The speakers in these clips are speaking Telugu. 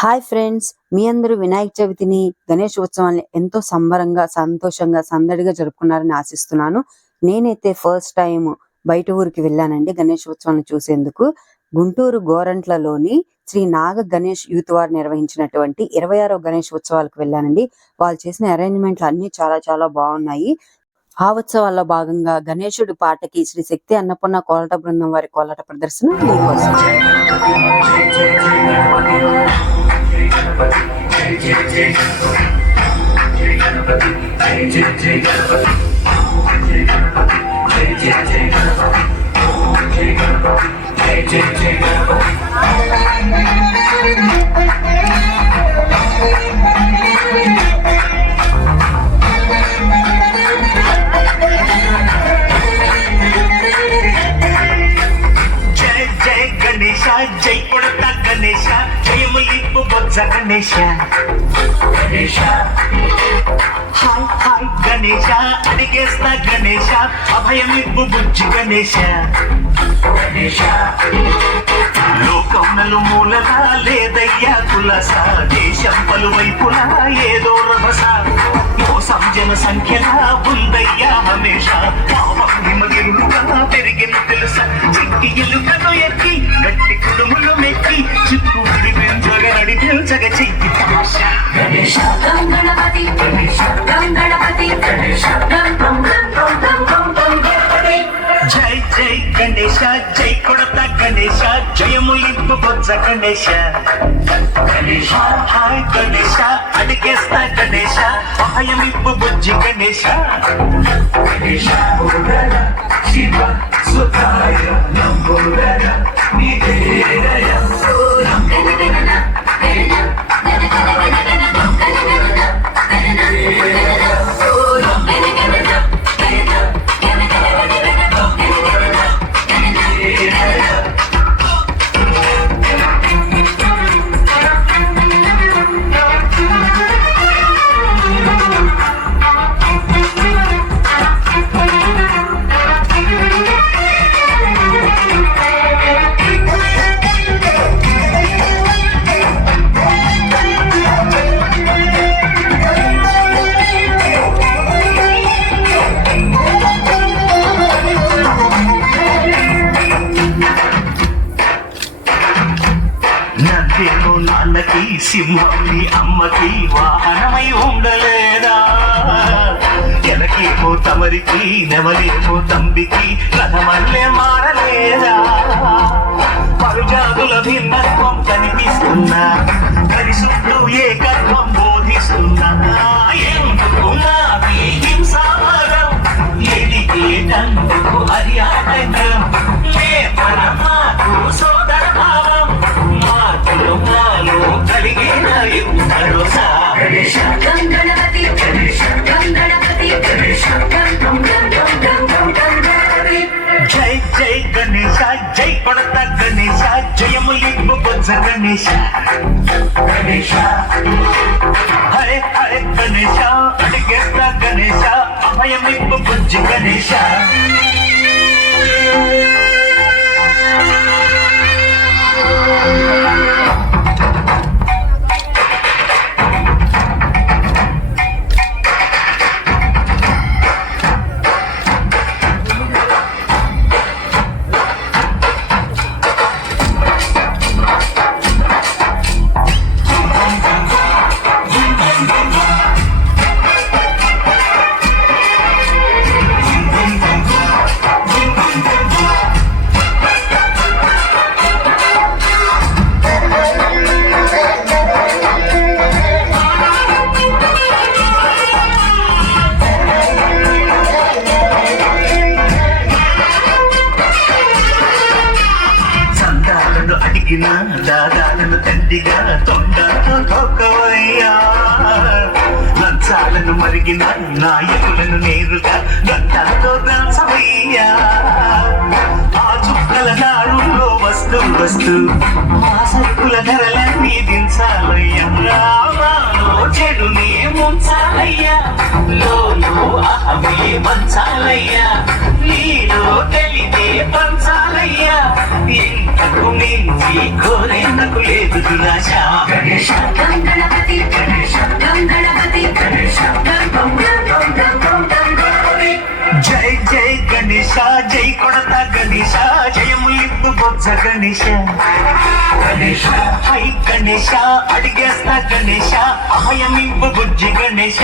హాయ్ ఫ్రెండ్స్ మీ అందరూ వినాయక చవితిని గణేష్ ఉత్సవాన్ని ఎంతో సంబరంగా సంతోషంగా సందడిగా జరుపుకున్నారని ఆశిస్తున్నాను. నేనైతే ఫస్ట్ టైం బయట ఊరికి వెళ్ళానండి గణేష్ ఉత్సవాన్ని చూసేందుకు. గుంటూరు గోరంట్లలోని శ్రీ నాగ గణేష్ యూత్ వారు నిర్వహించినటువంటి ఇరవై ఆరో గణేష్ ఉత్సవాలకు వెళ్ళానండి. వాళ్ళు చేసిన అరేంజ్మెంట్లు అన్ని చాలా చాలా బాగున్నాయి. ఆ ఉత్సవాల్లో భాగంగా గణేశుడి పాటకి శ్రీ శక్తి అన్నపూర్ణ కోలాట బృందం వారి కోలాట ప్రదర్శన जय जय जय जय గణేశ గణేశ. Hi hi. గణేశ అడిగేస్తా గణేశ. అభయమిప్పు బుజ్జి గణేశ. గణేశ. లోకం నలుమూలలా లేదయ్యా కులస. దేశం పలువైపులా ఏదో రభస మోసం జన సంఖ్యలా ఉందయ్యా హమేష పాపం హిమగిరులుగా పెరిగిన తెలుసా. చిక్కి ఎలుకను ఎక్కి గట్టి కుడుములు మెక్కి చిక్కు విడిపించగా చెయ్యి తమాషా గణేశ గం గణపతి గం గణపతి గం గం గం గం గం గం గం గణపతి జై జై గణేశ జై కొడత గణేశ జయములింపు బొజ్జ గణేశ గణేశ హాయ్ గణేశ అడిగేస్తా గణేశ అభయమిప్పు బుజ్జి గణేశ గణేశ సింహం నీ అమ్మకి వాహనమై ఉండలేదా? ఎలకేమో తమరికి నెమలేమో తంబికి రథమల్లే మారలేదా? పరుజాతుల భిన్నత్వం కనిపిస్తున్నా కలిసుంటూ ఏకత్వం బోధిస్తున్నా ఎందుకు నాది హింసామరం ఎదిగేటందుకు హర్యాటకం లే పరమాకు జయములింపు బొజ్జ గణేశ గణేశ. హరే హరే గణేశ అడిగేస్త గణేశ అభయమిప్పు బుజ్జి గణేశ. దాదాలను తండ్రిగా తొండతో తొక్కవయ్యా లంచాలను మరిగిన నాయకులను నేరుగా గంటలతో దాచవయ్యా. ఆ చుక్కల దారుల్లో వస్తూ వస్తూ ఆ సరుకుల ధరలన్నీ దించాలయ్యా రామాలో చెడు ముంచాలయ్యా. లోలో అహమే మంచాలయ్యా ఇంతకు మించి కోరేందుకు లేదు దురాశ. గణేశ గణపతి గం గణపతి గం గం గం గం గం గం గం గణపతి జై జై గణేశ జై కొడత గణేశ జయములిప్పు బొజ్జ గణేశ. గణేశ హై గణేశ అడిగేస్తా గణేశ అభయమింపు బుజ్జి గణేశ.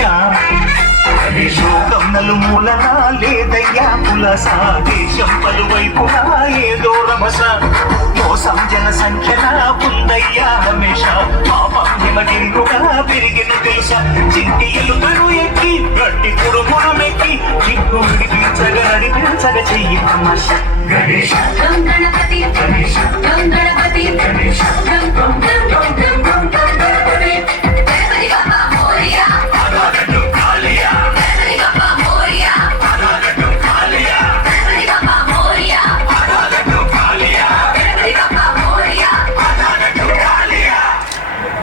గమనలు మూలన లేదయ్యా పులస దేశం పలువైపున ఏదో రభస మోసం జన సంఖ్యన ఉందయ్యా రమేష. పాపం హిమటింపుగా పెరిగిన తెలుసా చింటి ఎలుకను ఎక్కి గట్టి కుడుమురమెక్కి చిక్కు విడిపించగ నడిపించగ చెయ్యి తమాష. గణేశ గం గణపతి గం గణపతి గం గం గం గం